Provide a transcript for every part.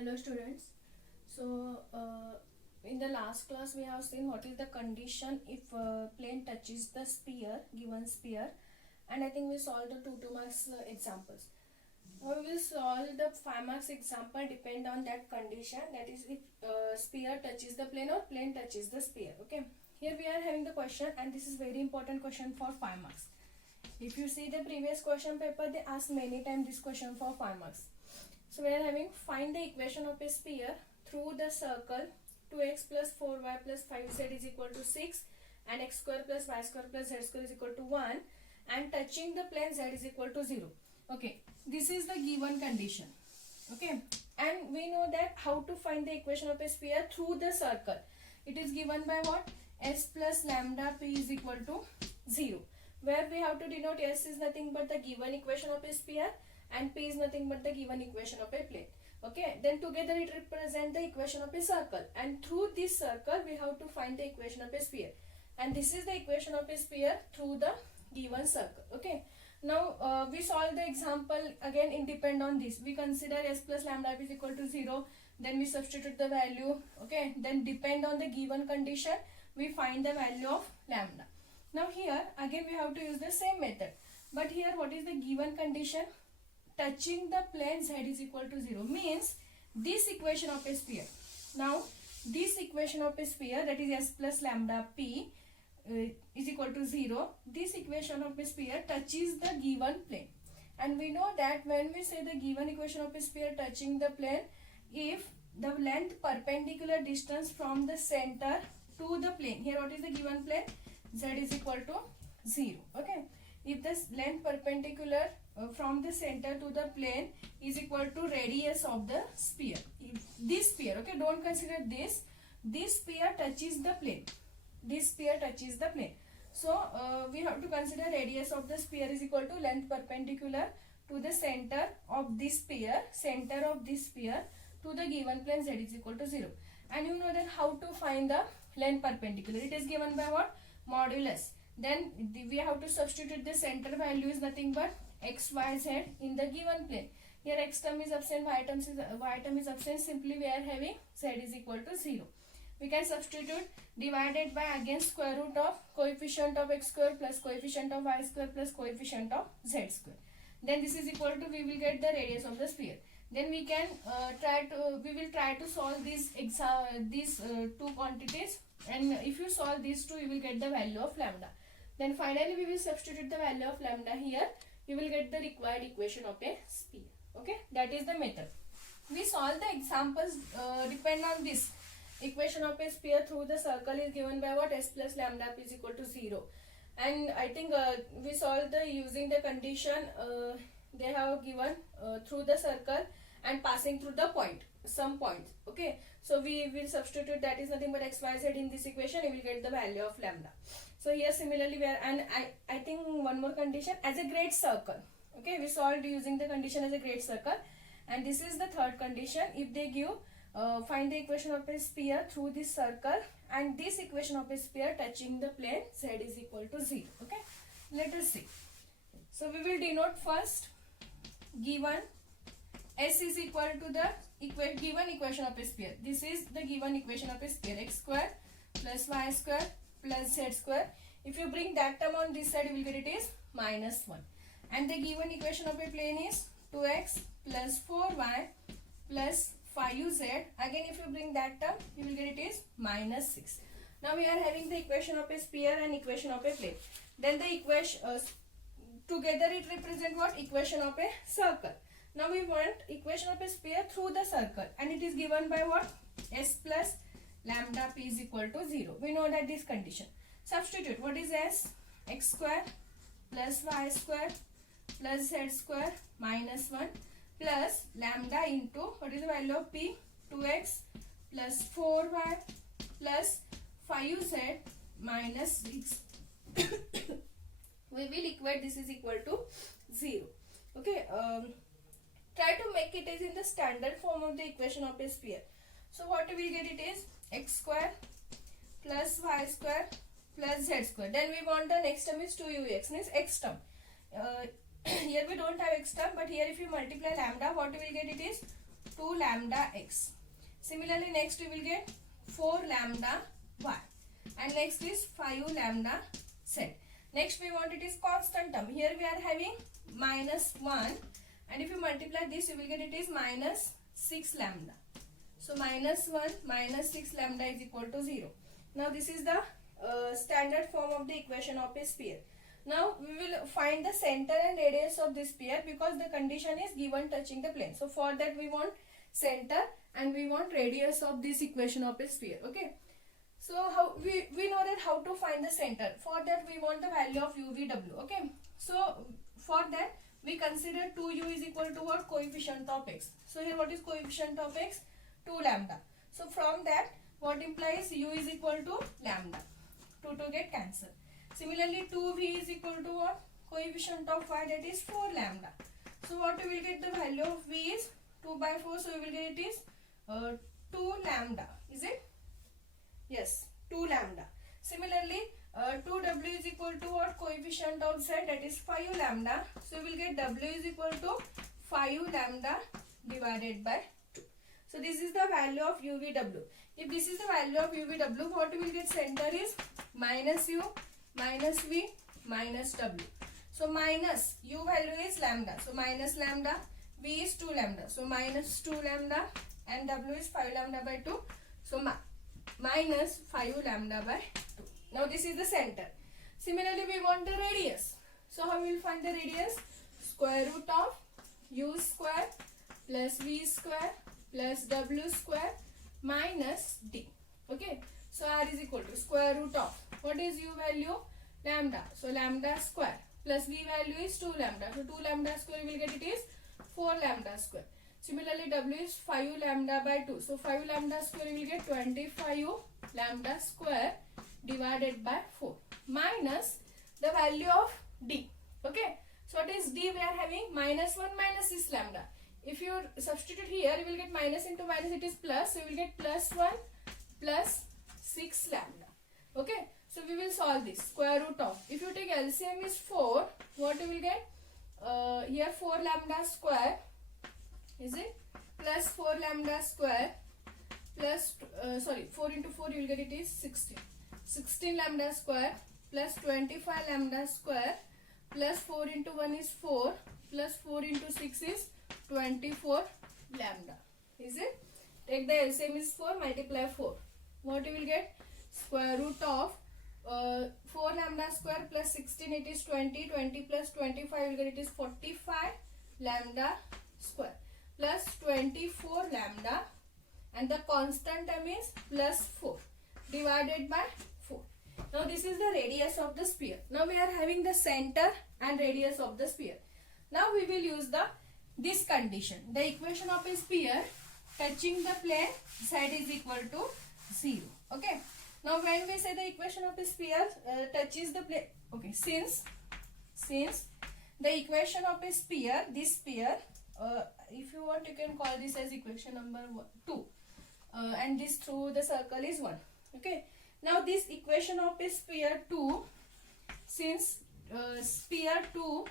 Hello students. In the last class we have seen what is the condition if plane touches the sphere, given sphere, and I think we solved the 2 marks examples. Now we will solve the 5 marks example depend on that condition, that is if sphere touches the plane or plane touches the sphere. Okay, here we are having the question, and this is very important question for 5 marks. If you see the previous question paper, they ask many times this question for 5 marks. So we are having find the equation of a sphere through the circle 2x plus 4y plus 5z is equal to 6 and x square plus y square plus z square is equal to 1 and touching the plane z is equal to 0. Okay, this is the given condition. Okay, and we know that how to find the equation of a sphere through the circle. It is given by what? S plus lambda p is equal to 0, where we have to denote S is nothing but the given equation of a sphere and P is nothing but the given equation of a plane. Okay, then together it represents the equation of a circle, and through this circle we have to find the equation of a sphere, and this is the equation of a sphere through the given circle. Okay, now we solve the example again independent on this. We consider S plus lambda is equal to 0, then we substitute the value. Okay, then depend on the given condition we find the value of lambda. Now here again we have to use the same method, but here what is the given condition? Touching the plane z is equal to 0 means this equation of a sphere. Now this equation of a sphere, that is S plus lambda p is equal to 0. This equation of a sphere touches the given plane, and we know that when we say the given equation of a sphere touching the plane, if the length perpendicular distance from the center to the plane, here what is the given plane? Z is equal to 0. Okay, if the length perpendicular from the center to the plane is equal to radius of the sphere. If this sphere, okay, don't consider this sphere touches the plane. This sphere touches the plane. So we have to consider radius of the sphere is equal to length perpendicular to the center of this sphere, to the given plane z is equal to 0. And you know that how to find the length perpendicular. It is given by what? Modulus. Then we have to substitute the center value is nothing but x, y, z in the given plane. Here x term is absent, y term is absent. Simply we are having z is equal to 0. We can substitute divided by again square root of coefficient of x square plus coefficient of y square plus coefficient of z square. Then this is equal to, we will get the radius of the sphere. Then we can we will try to solve these two quantities, and if you solve these two, you will get the value of lambda. Then finally we will substitute the value of lambda here. You will get the required equation of a sphere. Okay, that is the method. We solve the examples depend on this. Equation of a sphere through the circle is given by what? S plus lambda p is equal to 0. And I think we solve the using the condition they have given through the circle and passing through the point, some points. Okay, so we will substitute, that is nothing but x, y, z in this equation. You will get the value of lambda. So here similarly we are, and I think one more condition as a great circle. Okay, we solved using the condition as a great circle, and this is the third condition. If they give find the equation of a sphere through this circle and this equation of a sphere touching the plane z is equal to 0. Okay, let us see. So we will denote first given S is equal to the given equation of a sphere. This is the given equation of a sphere, x square plus y square plus z square. If you bring that term on this side, you will get it is minus 1. And the given equation of a plane is 2x plus 4y plus 5z. Again, if you bring that term, you will get it is minus 6. Now we are having the equation of a sphere and equation of a plane. Then the equation together it represent what? Equation of a circle. Now we want equation of a sphere through the circle, and it is given by what? S plus lambda p is equal to 0. We know that this condition. Substitute. What is S? X square plus y square plus z square minus 1 plus lambda into what is the value of p? 2x plus 4y plus 5z minus 6. We will equate this is equal to 0. Okay, try to make it as in the standard form of the equation of a sphere. So what we will get it is x square plus y square plus z square. Then we want the next term is 2ux, means x term. Here we don't have x term, but here if you multiply lambda, what we will get it is 2 lambda x. Similarly, next we will get 4 lambda y, and next is 5 lambda z. Next we want it is constant term. Here we are having minus 1, and if you multiply this, you will get it is minus 6 lambda. So minus 1 minus 6 lambda is equal to 0. Now this is the standard form of the equation of a sphere. Now we will find the center and radius of this sphere, because the condition is given touching the plane. So for that we want center and we want radius of this equation of a sphere. Okay. So how we know that how to find the center. For that we want the value of UVW. Okay. So for that we consider 2u is equal to what? Coefficient of x. So here what is coefficient of x? 2 lambda. So from that what implies u is equal to lambda. 2 get cancelled. Similarly 2v is equal to what? Coefficient of y, that is 4 lambda. So what we will get the value of v is 2 by 4. So we will get it is 2 lambda. Is it? Yes, 2 lambda. Similarly 2w is equal to what? Coefficient of z, that is 5 lambda. So we will get w is equal to 5 lambda divided by 2. So this is the value of UVW. If this is the value of UVW, what we will get center is minus u minus v minus w. So minus u value is lambda. So minus lambda, v is 2 lambda. So minus 2 lambda, and w is 5 lambda by 2. So minus 5 lambda by 2. Now this is the center. Similarly we want the radius. So how we will find the radius? Square root of u square plus v square plus w square minus d. Okay. So r is equal to square root of, what is u value? Lambda. So lambda square plus v value is 2 lambda. So 2 lambda square we will get it is 4 lambda square. Similarly w is 5 lambda by 2. So 5 lambda square we will get 25 lambda square divided by 4 minus the value of d. Okay. So what is d? We are having minus 1 minus 6 lambda. If you substitute here, you will get minus into minus, it is plus. So you will get plus 1 plus 6 lambda. Okay. So we will solve this. Square root of, if you take LCM is 4, what you will get? Here 4 lambda square, is it? Plus 4 lambda square plus 4 into 4 you will get it is 16. 16 lambda square plus 25 lambda square plus 4 into 1 is 4 plus 4 into 6 is 24 lambda. Is it? Take the LCM is 4, multiply 4. What you will get? Square root of 4 lambda square plus 16, it is 20. 20 plus 25 you will get it is 45 lambda square plus 24 lambda, and the constant term is plus 4 divided by 4. Now this is the radius of the sphere. Now we are having the center and radius of the sphere. Now we will use this condition. The equation of a sphere touching the plane z is equal to 0. Okay. Now when we say the equation of a sphere touches the plane, okay, since the equation of a sphere, this sphere, if you want you can call this as equation number 2, and this through the circle is 1. Okay. Now this equation of a sphere 2, since sphere 2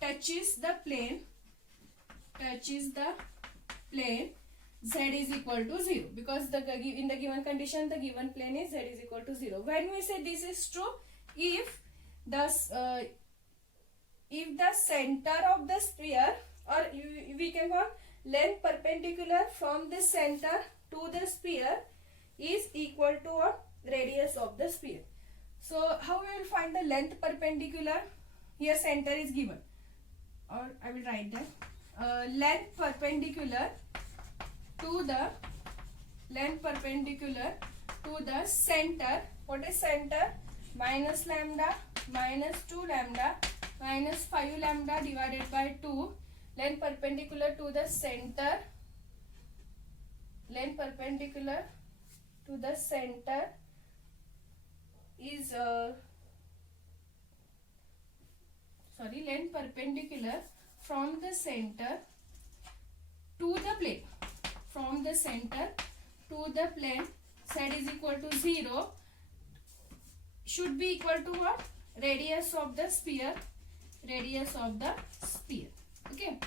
touches the plane, z is equal to 0, because in the given condition the given plane is z is equal to 0. When we say this is true, if the center of the sphere, or we can call length perpendicular from the center to the sphere, is equal to a radius of the sphere. So how we will find the length perpendicular? Here center is given, or I will write that length perpendicular to the center. What is center? Minus lambda minus 2 lambda minus 5 lambda divided by 2. Length perpendicular to the center, is length perpendicular from the center to the plane. From the center to the plane, z is equal to 0, should be equal to what? Radius of the sphere. Okay.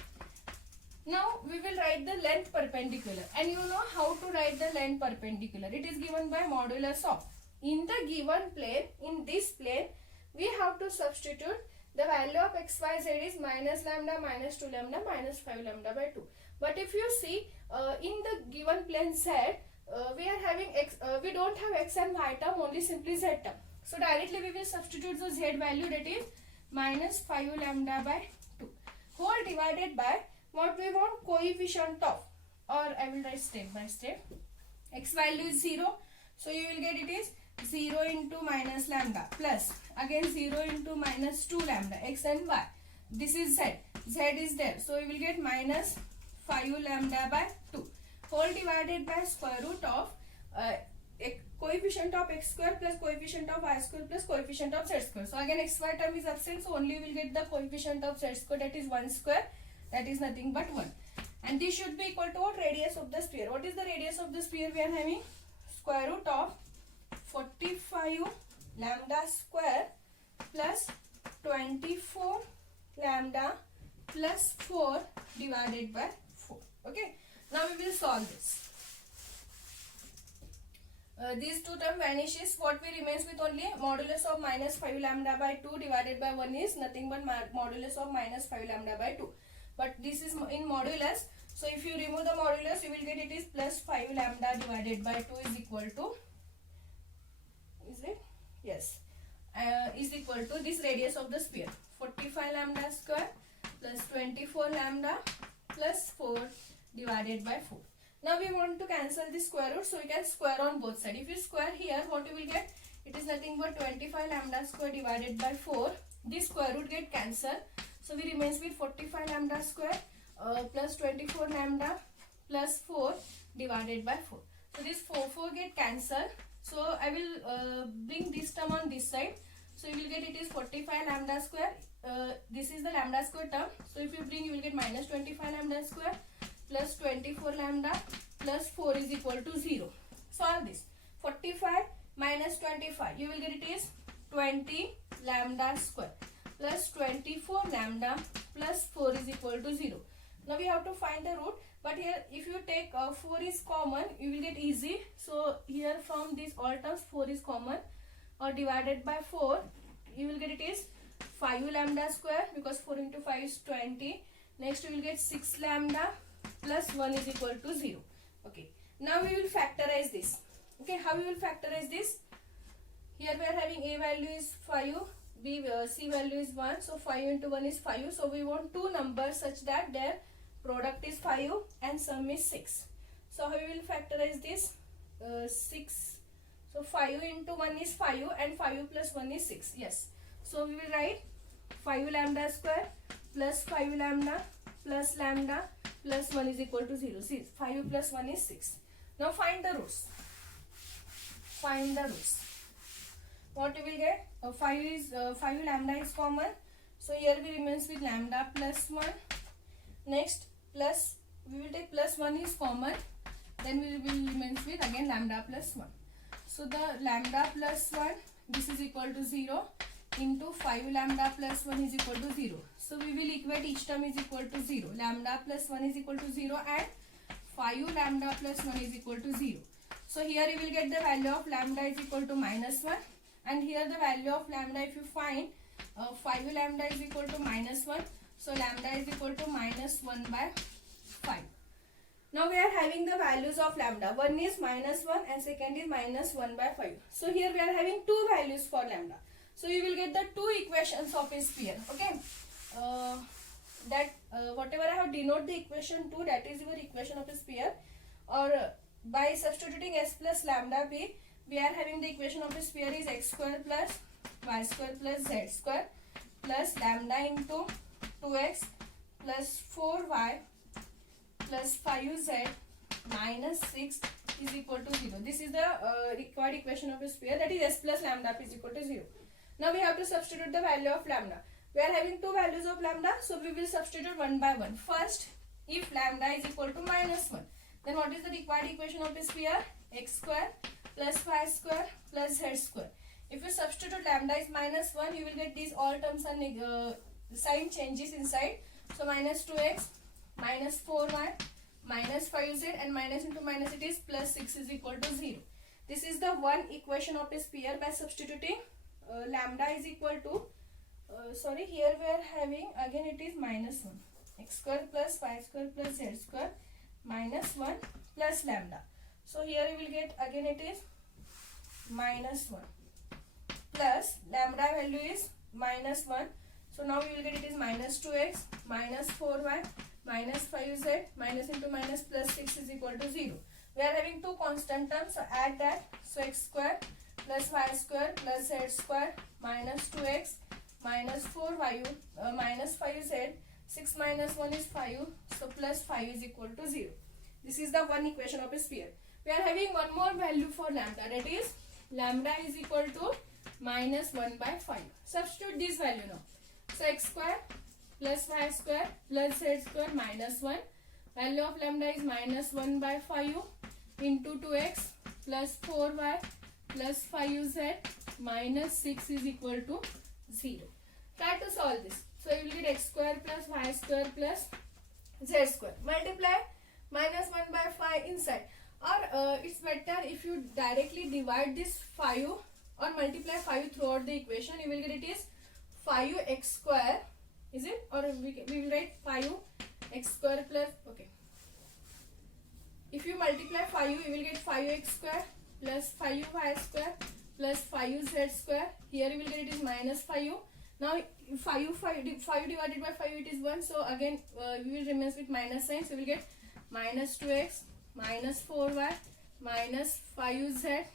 Now we will write the length perpendicular, and you know how to write the length perpendicular. It is given by modulus of. In the given plane, in this plane, we have to substitute the value of xyz is minus lambda, minus 2 lambda, minus 5 lambda by 2. But if you see in the given plane z, we are having x, we don't have x and y term, only simply z term. So directly we will substitute the z value, that is minus 5 lambda by 2, whole divided by what we want, coefficient of, or I will write step by step. X value is 0, so you will get it is 0 into minus lambda plus again 0 into minus 2 lambda, x and y. This is z. Z is there, so we will get minus 5 lambda by 2, whole divided by square root of coefficient of x square plus coefficient of y square plus coefficient of z square. So again xy term is absent, so only we will get the coefficient of z square, that is 1 square, that is nothing but 1. And this should be equal to what? Radius of the sphere. What is the radius of the sphere? We are having square root of 45 lambda square plus 24 lambda plus 4 divided by 4. Okay. Now we will solve this. These two term vanishes. What we remains with only modulus of minus 5 lambda by 2 divided by 1 is nothing but modulus of minus 5 lambda by 2. But this is in modulus. So if you remove the modulus, you will get it is plus 5 lambda divided by 2 is equal to, is it? Yes. Is equal to this radius of the sphere. 45 lambda square plus 24 lambda plus 4 divided by 4. Now we want to cancel the square root, so we can square on both sides. If you square here, what you will get? It is nothing but 25 lambda square divided by 4. This square root get cancelled. So we remains with 45 lambda square plus 24 lambda plus 4 divided by 4. So this 4 get cancelled. So I will bring this term on this side. So you will get it is 45 lambda square. This is the lambda square term. So if you bring, you will get minus 25 lambda square plus 24 lambda plus 4 is equal to 0. Solve this. 45 minus 25. You will get it is 20 lambda square plus 24 lambda plus 4 is equal to 0. Now we have to find the root. But here if you take 4 is common, you will get easy. So here from these all terms 4 is common, or divided by 4, you will get it is 5 lambda square, because 4 into 5 is 20. Next you will get 6 lambda plus 1 is equal to 0. Okay. Now we will factorize this. Okay. How we will factorize this? Here we are having a value is 5, b c value is 1. So 5 into 1 is 5. So we want two numbers such that their product is 5 and sum is 6. So how we will factorize this? 6. So 5 into 1 is 5 and 5 plus 1 is 6. Yes. So we will write 5 lambda square plus 5 lambda plus lambda plus 1 is equal to 0. See, 5 plus 1 is 6. Now find the roots. Find the roots. What you will get? 5 lambda is common. So here we remains with lambda plus 1. Next plus, we will take plus 1 is common. Then we will remains with again lambda plus 1. So the lambda plus 1, this is equal to 0 into 5 lambda plus 1 is equal to 0. So we will equate each term is equal to 0. Lambda plus 1 is equal to 0 and 5 lambda plus 1 is equal to 0. So here you will get the value of lambda is equal to minus 1, and here the value of lambda, if you find 5 lambda is equal to minus 1. So lambda is equal to minus 1 by 5. Now we are having the values of lambda. One is minus 1 and second is minus 1 by 5. So here we are having two values for lambda. So you will get the two equations of a sphere. Okay. Whatever I have denoted the equation 2, that is your equation of a sphere. Or by substituting s plus lambda b, we are having the equation of a sphere is x square plus y square plus z square plus lambda into 2x plus 4y plus 5z minus 6 is equal to 0. This is the required equation of a sphere, that is s plus lambda p is equal to 0. Now we have to substitute the value of lambda. We are having two values of lambda, so we will substitute one by one. First, if lambda is equal to minus 1, then what is the required equation of a sphere? X square plus y square plus z square. If you substitute lambda is minus 1, you will get these all terms and sign changes inside. So minus 2x minus 4y minus 5z, and minus into minus it is plus 6 is equal to 0. This is the one equation of a sphere. By substituting lambda is equal to here we are having again it is minus 1 x square plus y square plus z square minus 1 plus lambda. So here you will get again it is minus 1 plus lambda value is minus 1. So now we will get it is minus 2x minus 4y minus 5z minus into minus plus 6 is equal to 0. We are having two constant terms, so add that. So x square plus y square plus z square minus 2x minus 4y minus 5z. 6 minus 1 is 5, so plus 5 is equal to 0. This is the one equation of a sphere. We are having one more value for lambda, that is lambda is equal to minus 1 by 5. Substitute this value now. So x square plus y square plus z square minus 1. Value of lambda is minus 1 by 5 into 2x plus 4y plus 5z minus 6 is equal to 0. Try to solve this. So you will get x square plus y square plus z square. Multiply minus 1 by 5 inside. Or it's better if you directly divide this 5 or multiply 5 throughout the equation. You will get it is 5x square. Is it? Or we will write 5x square plus, okay. If you multiply 5, you will get 5x square plus 5y square plus 5z square. Here you will get it is minus 5. Now 5 divided by 5 it is 1. So again we will remain with minus sign. So we will get minus 2x minus 4y minus 5z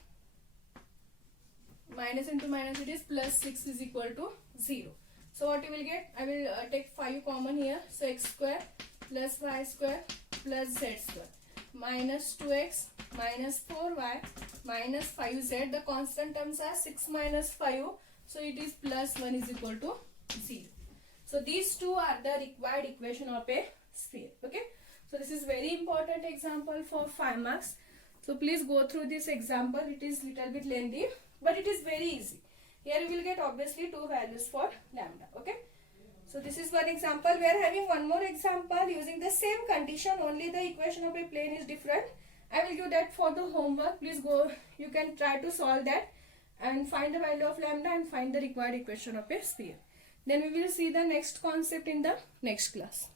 minus into minus it is plus 6 is equal to 0. So what you will get? I will take 5 common here. So x square plus y square plus z square minus 2x minus 4y minus 5z. The constant terms are 6 minus 5. So it is plus 1 is equal to 0. So these two are the required equation of a sphere. Okay. So this is very important example for 5 marks. So please go through this example. It is little bit lengthy, but it is very easy. Here you will get obviously two values for lambda. Okay. So this is one example. We are having one more example using the same condition, only the equation of a plane is different. I will do that for the homework. Please go, you can try to solve that and find the value of lambda and find the required equation of a sphere. Then we will see the next concept in the next class.